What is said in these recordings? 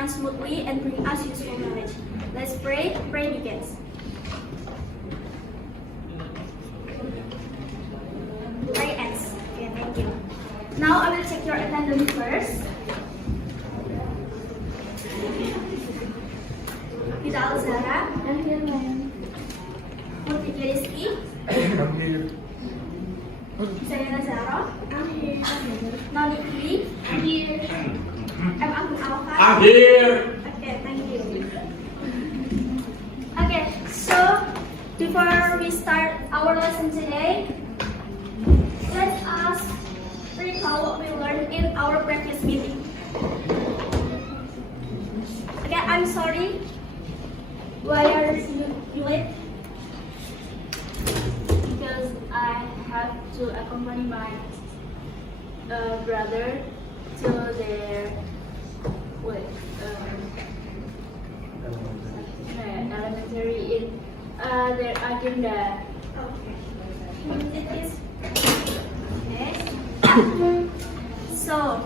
run smoothly and bring us useful knowledge. Let's pray. Pray begins. Pray ends. Okay, thank you. Now I will check your attendance first. Kita Alzara. Putri Rizky. Saya Nazaro. Noni Dwi. Agung Alfa. I'm here. Okay, thank you. Okay, so before we start our lesson today, let us recall what we learned in our previous meeting. Okay, I'm sorry. Why are you late? Because I have to accompany my brother to their elementary in their agenda. Okay. It is. Okay. So,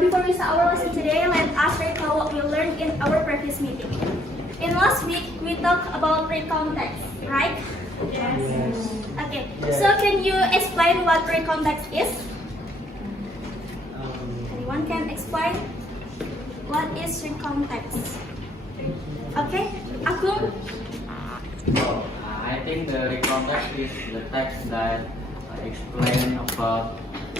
before we start our lesson today, let us recall what we learned in our previous meeting. In last week, we talked about pre-context, right? Yes. Okay. So, can you explain what pre-context is? Anyone can explain what is pre-context? Okay, Agung. I think the context is the text that explain about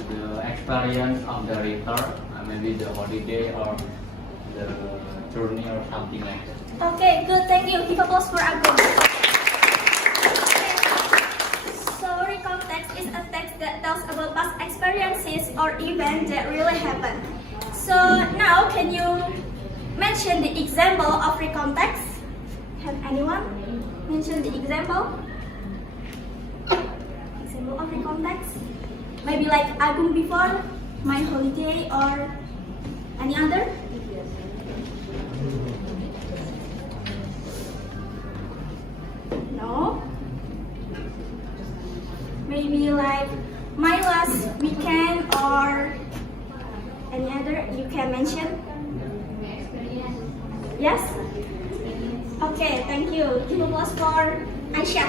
the experience of the reader, maybe the holiday or the journey or something like that. Okay, good. Thank you. Give applause for Agung. So, context is a text that tells about past experiences or events that really happened. So, now can you mention the example of context? Can anyone mention the example? Example of context? Maybe like Agung before, my holiday, or any other? No? Maybe like my last weekend or any other you can mention? Yes? Okay, thank you. Give applause for Aisyah.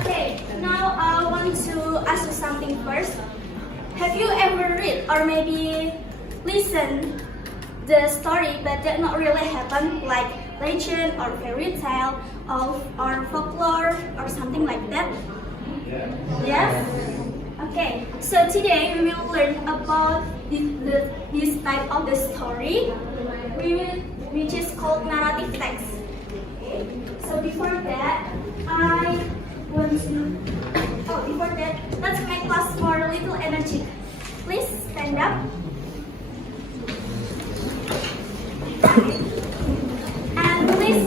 Okay, now I want to ask you something first. Have you ever read or maybe listened the story but that not really happen, like legend or fairy tale or folklore or something like that? Yes? Okay, so today we will learn about this type of the story, which is called narrative text. Okay. So before that, let's make class more little energy. Please stand up. And please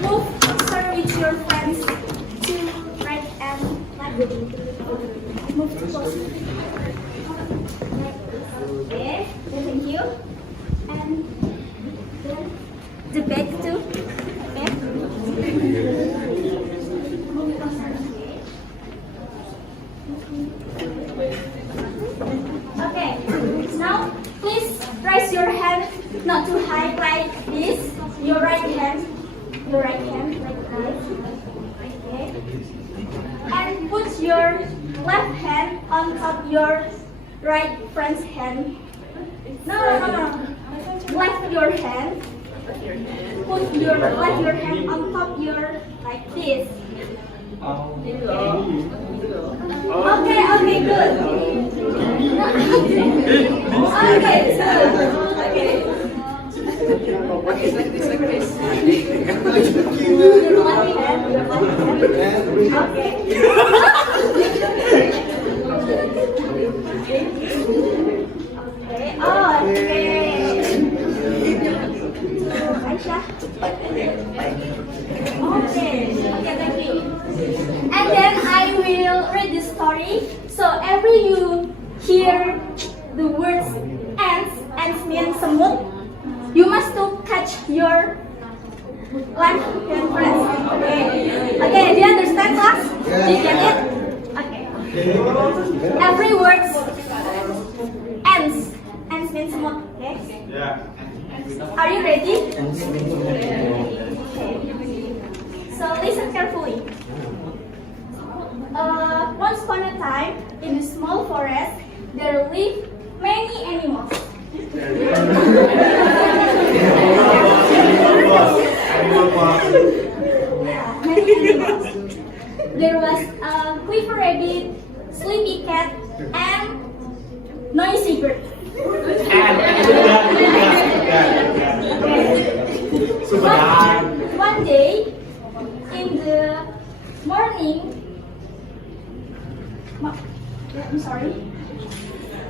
move closer with your friends to right and left. Move closer. Okay, thank you. And then the back too. Okay. Move closer. Okay. Now, please raise your hand, not too high like this. Your right hand like this. Okay. And put your left hand on top your right friend's hand. No. Left your hand. Put your hand on top your like this. Okay, good. Okay, so okay. Like this. Your left hand. Okay. Okay. Aisyah. Okay, thank you. And then I will read the story. So every you hear the words ants mean semut, you must to catch your left hand first. Okay, do you understand, class? Do you get it? Okay. Every word ants means semua. Okay. Yeah. Are you ready? So listen carefully. Once upon a time, in a small forest, there lived many animals. Yeah, many animals. There was a quiver rabbit, sleepy cat, and noisy bird. One day, in the morning, I'm sorry,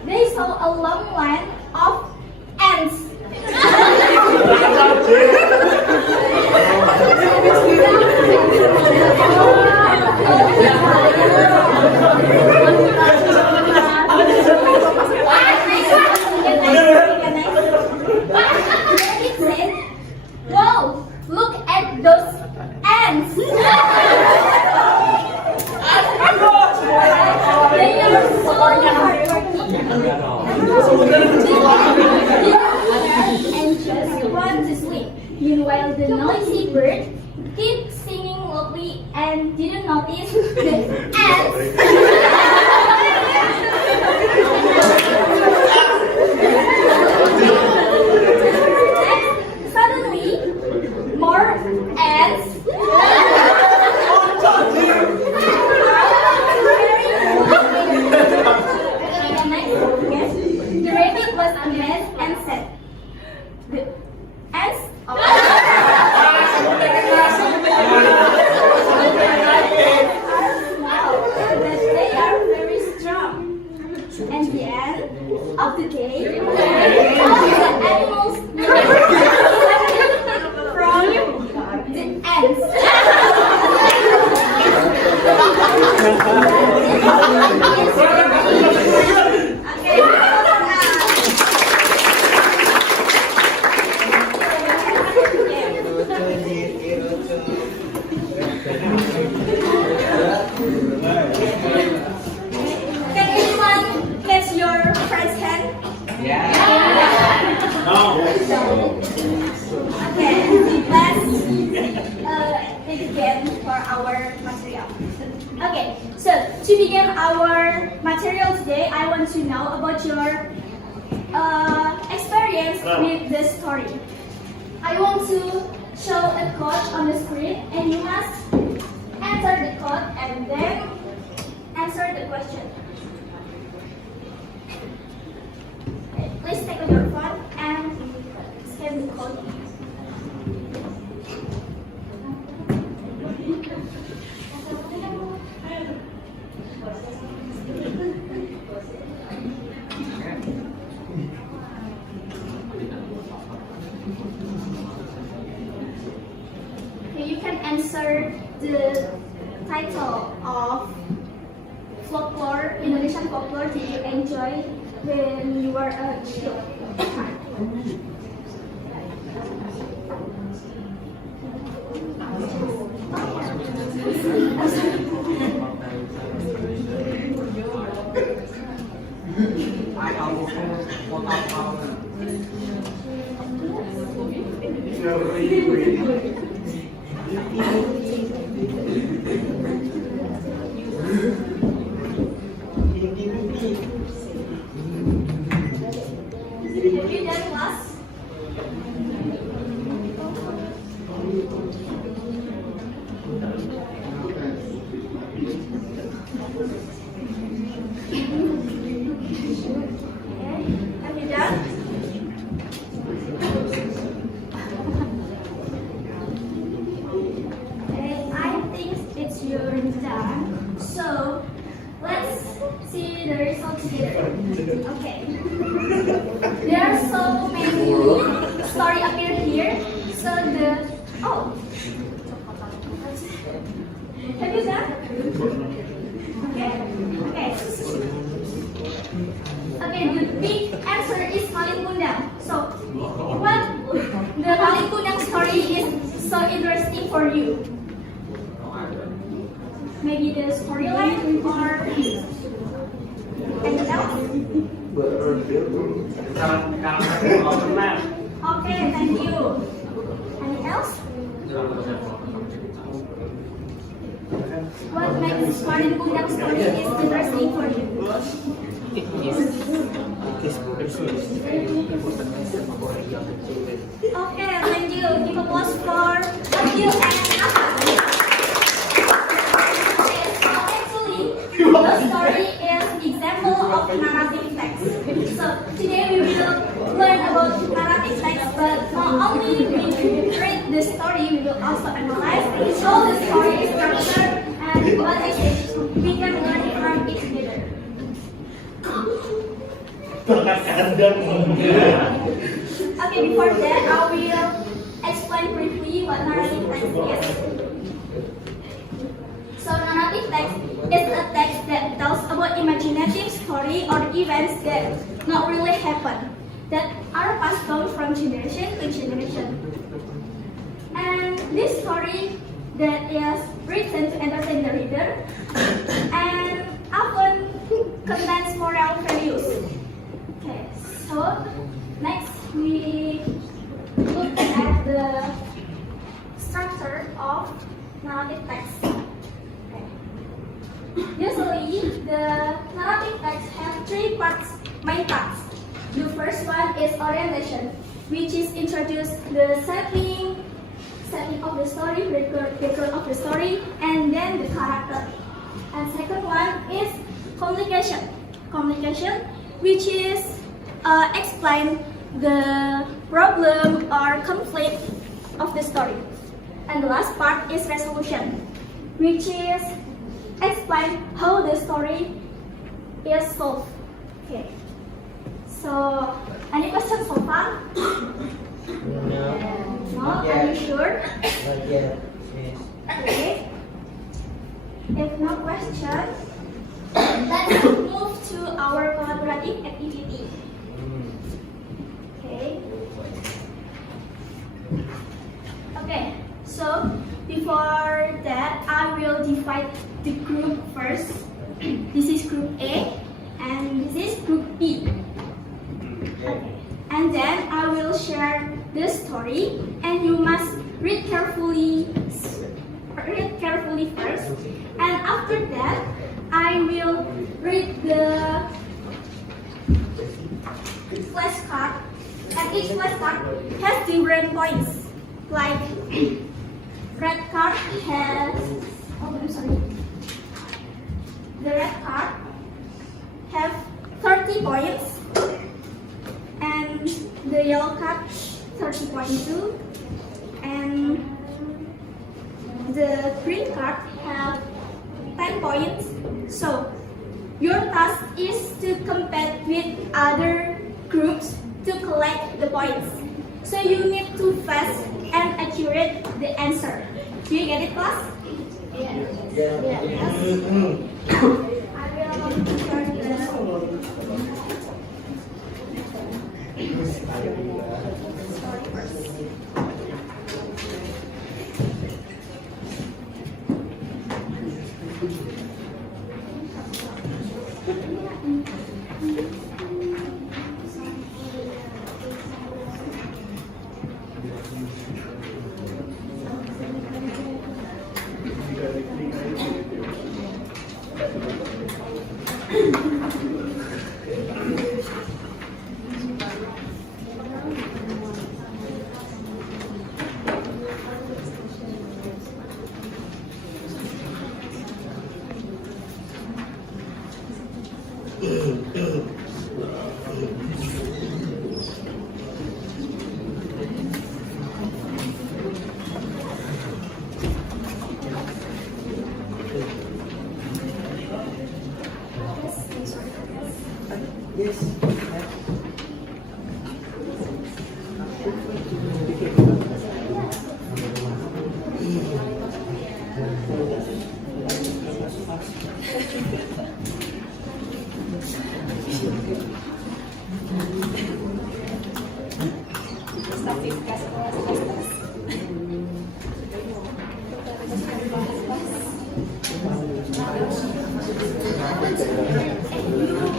they saw a long line of ants. It said, "Wow, look at those ants! They are so hardworking and just want to sleep." Meanwhile, the noisy bird kept singing loudly and didn't notice the ants. Suddenly, more ants. Yes, the rabbit was amazed and said, "The ants but they are very strong." And the end of the day, all the animals from the ants. Can anyone catch your friend's hand? Okay, let's begin for our material. Okay, so to begin our material today, I want to know about your experience with the story. I want to show a code on the screen, and you must answer the code and then answer the question. Okay, please take out your phone and scan the code. Okay, you can answer the title of folklore, Indonesian folklore that you enjoy when you were a child. Have you done class? Okay, have you done? I think it's your turn. So let's see the results together. Okay. There are so many stories appear here. So have you done? Okay. Okay, the big answer is Malin Kundang. So what the Malin Kundang story is so interesting for you? Maybe the storyline or anything else? Okay, thank you. Anything else? What makes Marin Kundang story is interesting for you? Okay, thank you. Give applause for Akil and Aha. Okay, so actually, the story is example of narrative text. So today we will learn about narrative text, but not only we read the story, we will also analyze how the story is structured and what message we can learn from it together. Okay, before that, I will explain briefly what narrative text is. So narrative text is a text that tells about imaginative story or events that not really happen, that are passed down from generation to generation. And this story that is written to entertain the reader and often contains moral values. Okay, so next we look at the structure of narrative text. Okay. Usually, the narrative text has three main parts. The first one is orientation, which is introduce the setting of the story, background of the story, and then the character. And second one is communication, which is explain the problem or conflict of the story. And the last part is resolution, which is explain how the story is solved. Okay. So, any questions so far? No? Are you sure? Okay. If no question, let's move to our collaborative activity. Okay. Okay. So before that, I will divide the group first. This is group A, and this is group B. Okay. And then I will share the story, and you must read carefully first. And after that, I will read the flashcard, and each flashcard has different points. Like red card has, the red card have 30 points, and the yellow card 30.2, and the green card have 10 points. So your task is to compete with other groups to collect the points. So you need to fast and accurate the answer. Do you get it, class? Yes. Yes. I will turn the story first.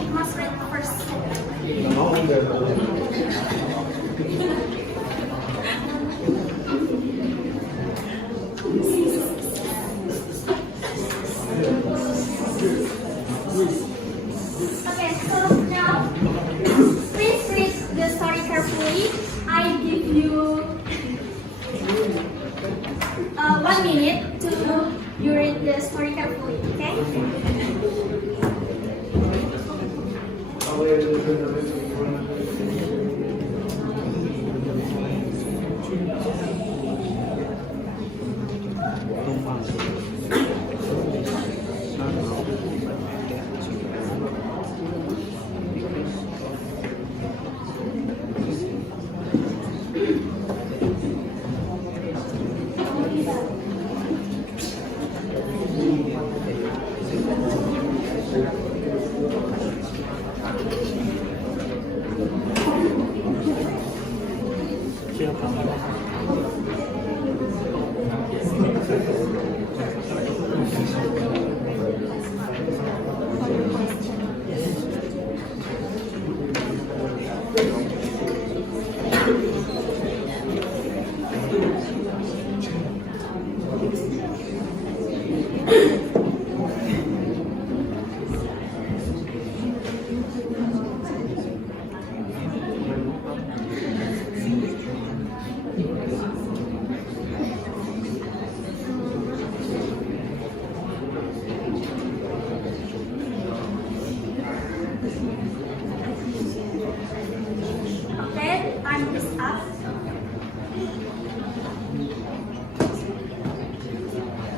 You must read first. Okay, time is up.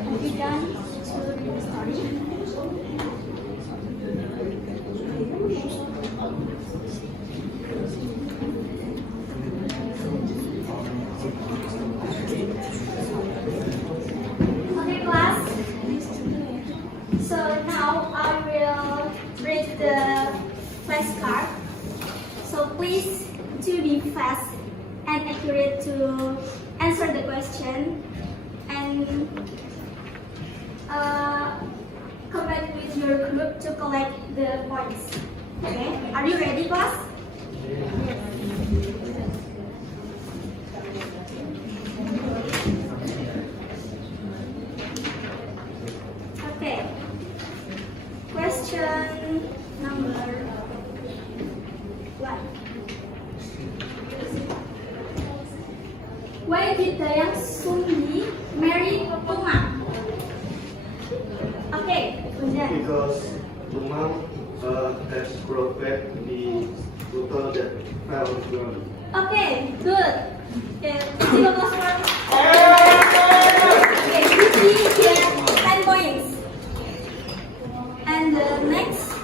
Have you done to the story? Okay, class. So now I will read the flashcard. So please to be fast and accurate to answer the question and come back with your group to collect the points. Okay, are you ready, class? Okay. Question number 1. Why did Dayang Sumbi marry Tumang? Okay, Bundan. Because Tumang has prophet the total that fell ground. Okay, good. Okay, zero plus one. Okay, Yuki get 10 points. And the next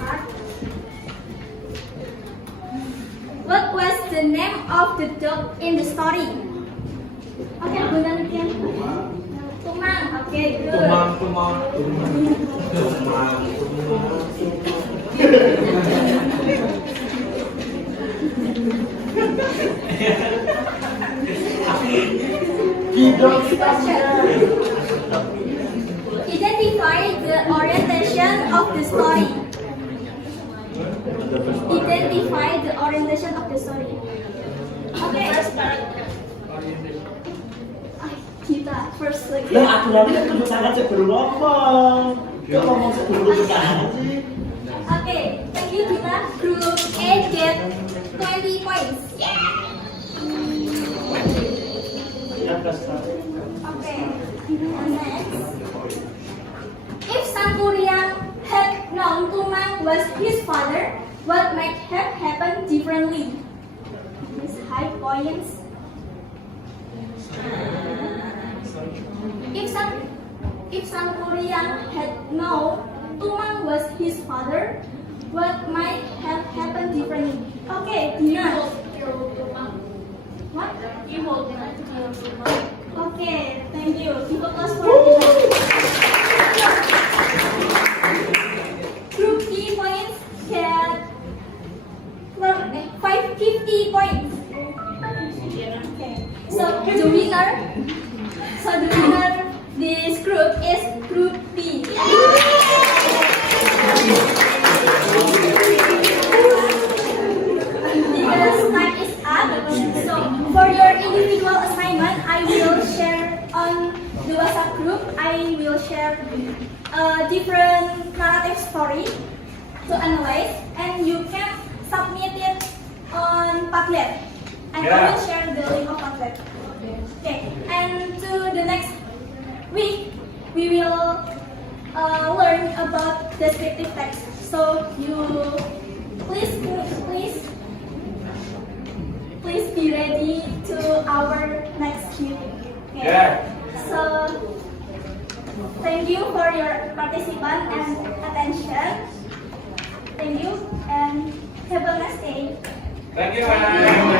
part. What was the name of the dog in the story? Okay, Bundan again. Tumang. Okay, good. Next question. Identify the orientation of the story. Identify the orientation of the story. Okay. Kita first like. Lah aturannya kan kudu sangat sebelum ngomong. Kok ngomong sebelum usaha sih? Okay, thank you Kita. Group A get 20 points. Ya kasar. Okay. Next. If Sangkuriang had known Tumang was his father, what might have happened differently? These high points. If Sangkuriang had known Tumang was his father, what might have happened differently? Okay, Dina. What? Okay, thank you. Give a plus for Dina. Group B points get 550 points. Okay. So the winner this group is Group B. Because time is up, so for your individual assignment, I will share on the WhatsApp group. I will share a different narrative story to analyze, and you can submit it on Padlet. And I will share the link of Padlet. Okay, and to the next week, we will learn about descriptive text. So you please be ready to our next meeting. Okay? So thank you for your participation and attention. Thank you and have a nice day. Thank you, ma'am.